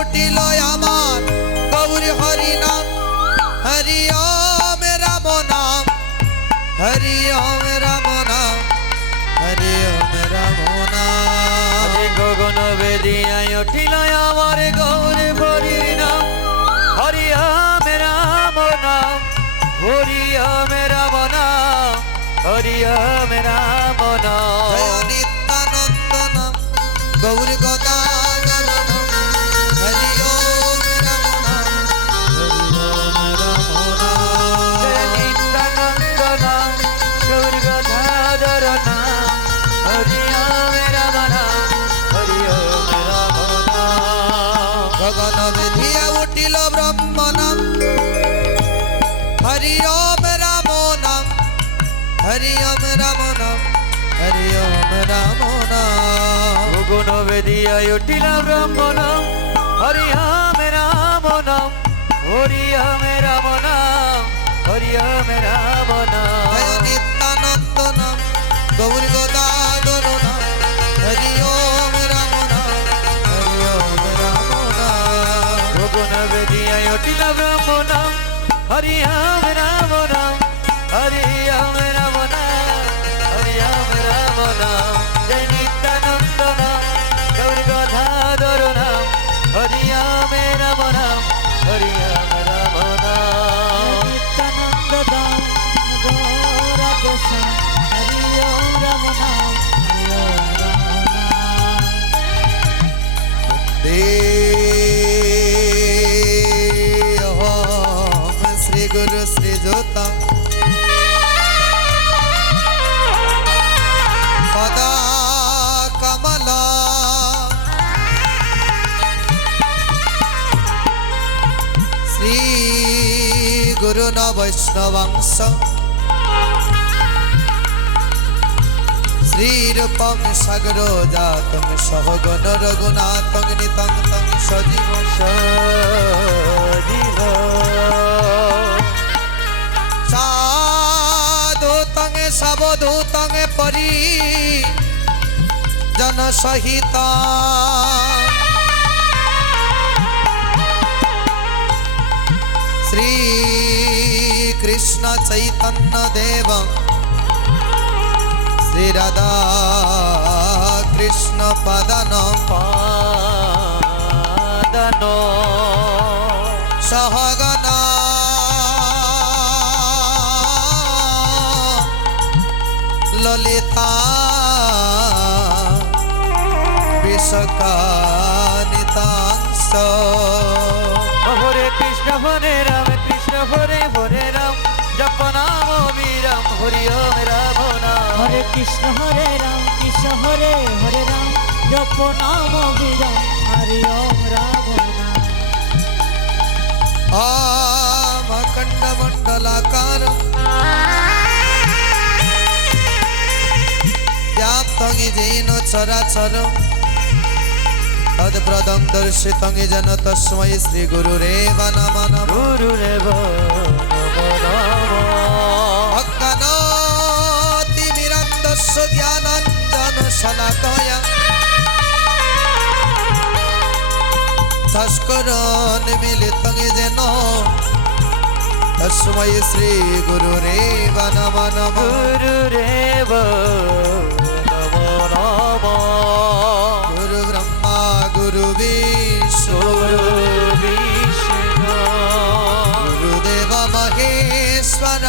উঠিল আমার গৌর হরি নাম, হরি ওম রাম নাম, হরি ওম রাম নাম, হরি ওম রাম নাম। গগন বেদিয়ায় উঠিল আমার গৌর হরি নাম, হরি ওম রাম নাম, হরি ওম রাম নাম, হরি ওম রাম নাম। জয় নিত্যানন্দ নাম, গৌর গদাধর নাম, হরি ওম রাম নাম, হরি ওম রাম নাম। জয় নিত্যানন্দ নাম, গৌর গদাধর নাম, হরি ওম রাম নাম, হরি ওম রাম নাম। গগন বেধিয়া উঠিল ব্রহ্ম নাম, হরি ওম রাম নাম, হরি ওম রাম নাম, হরি ওম রাম নাম। গগন বেদিয়ায় উঠিল ব্রহ্ম নাম, হরি ওম রাম নাম, হরি ওম রাম নাম, হরি ওম রাম নাম। জয় নিত্যানন্দ নাম, গৌর গদাধর নাম, হরি ওম রাম নাম, হরি ওম রাম নাম। গগন বেদিয়ায় উঠিল ব্রহ্ম নাম, হরি ওম রাম নাম, হরি ওম রাম নাম, হরি ওম রাম নাম। জয় নিত্যানন্দ নাম, গৌর গদাধর নাম, হরি ওম রাম নাম, হরি ওম রাম নাম। নিত্যানন্দ দাম গৌরা গোসাই, হরি ওম রাম নাম, হরি ওম রাম নাম। দেহম শ্রী গুরু শ্রী যুতা পদা কমলা শ্রী গুরু ন বৈষ্ণবাংশ শ্রীরূপং সাগর জাতং সহগণ রঘুনাথং নিতং তং সজীব সজীব সাধুতং সাবধূতং পরি জন সহিত শ্রী কৃষ্ণ চৈতন্য দেব শ্রী রাধা কৃষ্ণ পদন পাদন সহগণ ললিতা বিশ্বকানিতাংশ। হরে কৃষ্ণ হরে রাম, কৃষ্ণ হরে হরে রাম, জপ নাম বিরাম, হরি ওম রাম নাম। হরে কৃষ্ণ হরে রাম, কৃষ্ণ হরে হরে রাম, জপ নাম বিরাম, হরি ওম রাম নাম। ओम अखंड मंडलाकार व्याप्तं येन चराचर तत्प्रदं दर्शितं येन तस्मै श्री गुरुरेव नमः नमः। गुरुरेव नमो नमः। अज्ञानातिमिरन्दस्य ज्ञानाञ्जनशलाकया तस्करन्मीलितं येन तस्मै श्री गुरुरेव नमः नमः। गुरुरेव नमो नमः। गुरु ब्रह्मा गुरु विष्णु गुरु विष्णु गुरुदेव महेश्वर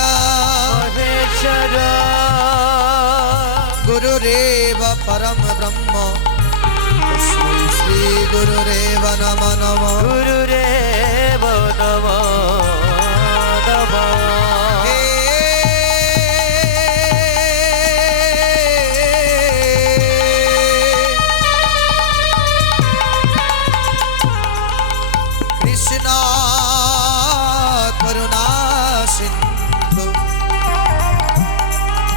महेश्वर गुरुरेव परम ब्रह्म तस्मै श्री गुरुरेव नमः नमः। गुरुरेव नमो नमः। हे कृष्ण करुणा सिंधु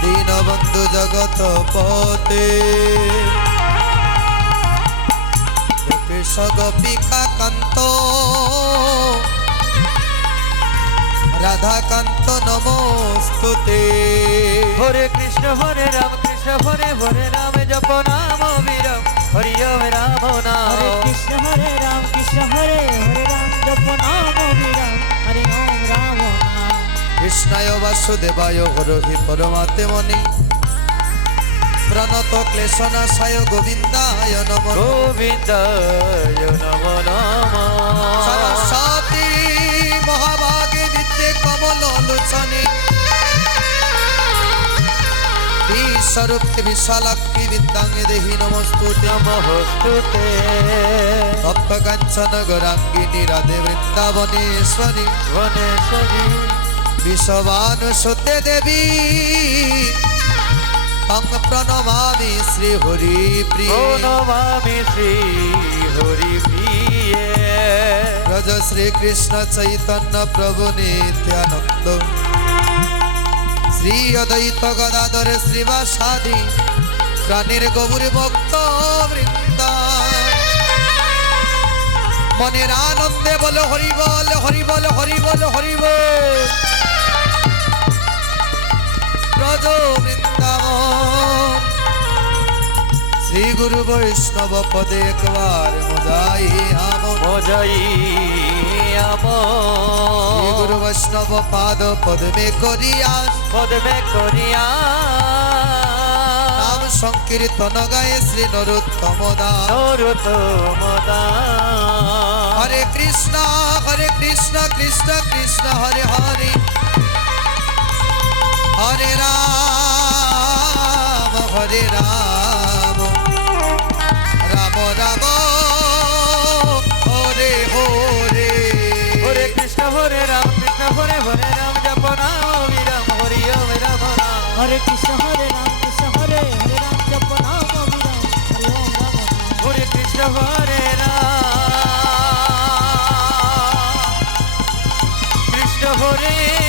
दीनबंधु जगत पते गोपेश गोपिका कांत राधा कांत नमोस्तुते। हरे कृष्ण हरे राम, कृष्ण हरे हरे राम, जप नाम विराम, হরি ওম রাম নাম হরে কৃষ্ণ হরে রাম জপ নাম অবিরাম হরি ওম রাম নাম কৃষ্ণায় বাসুদেবায় হরহি পরমাত্মনি প্রণত ক্লেশনাশায় গোবিন্দায় নমঃ গোবিন্দায় নমো নমঃ সরস্বতী মহাভাগে বিদ্যে কমল লোচনে বিশ্বরূপে বিশালাক্ষী বিদ্যাঙ্গে দেহি নমস্তুতে নমস্তুতে তপ্ত কাঞ্চন গৌরাঙ্গিনী রাধে বৃন্দাবনেশ্বরী বনেশ্বরী বিশ্ববানুসুতে দেবী তং প্রণমামি শ্রী হরি প্রিয় নমামি শ্রী হরি প্রিয়ে ব্রজ শ্রীকৃষ্ণ চৈতন্য প্রভু নিত্যানন্দ শ্রী অদ্বৈত গদাধর শ্রীবাসাদি প্রাণীর গৌর ভক্ত বৃন্দা মনের আনন্দে বল হরি বল হরি বল হরি বল হরি বল ব্রজ বৃন্দাবন শ্রী গুরু বৈষ্ণব পদে একবার মজাই আমন মজাই শ্রী গুরু আমো বৈষ্ণব পাদ পদ্মে করিয়া পদ্মে করিয়া নাম সংকীর্তন গায়ে শ্রী নরোত্তম দাস নরোত্তম দাস হরে কৃষ্ণ কৃষ্ণ কৃষ্ণ হরে হরে হরে রাম রাম রাম হরে হরে হরে কৃষ্ণ হরে রাম জপ নাম বিরাম হরি ওম রাম নাম হরে কৃষ্ণ হরে রাম জপ নাম অবিরাম হরি ওম রাম নাম হরে কৃষ্ণ হরে রাম কৃষ্ণ হরে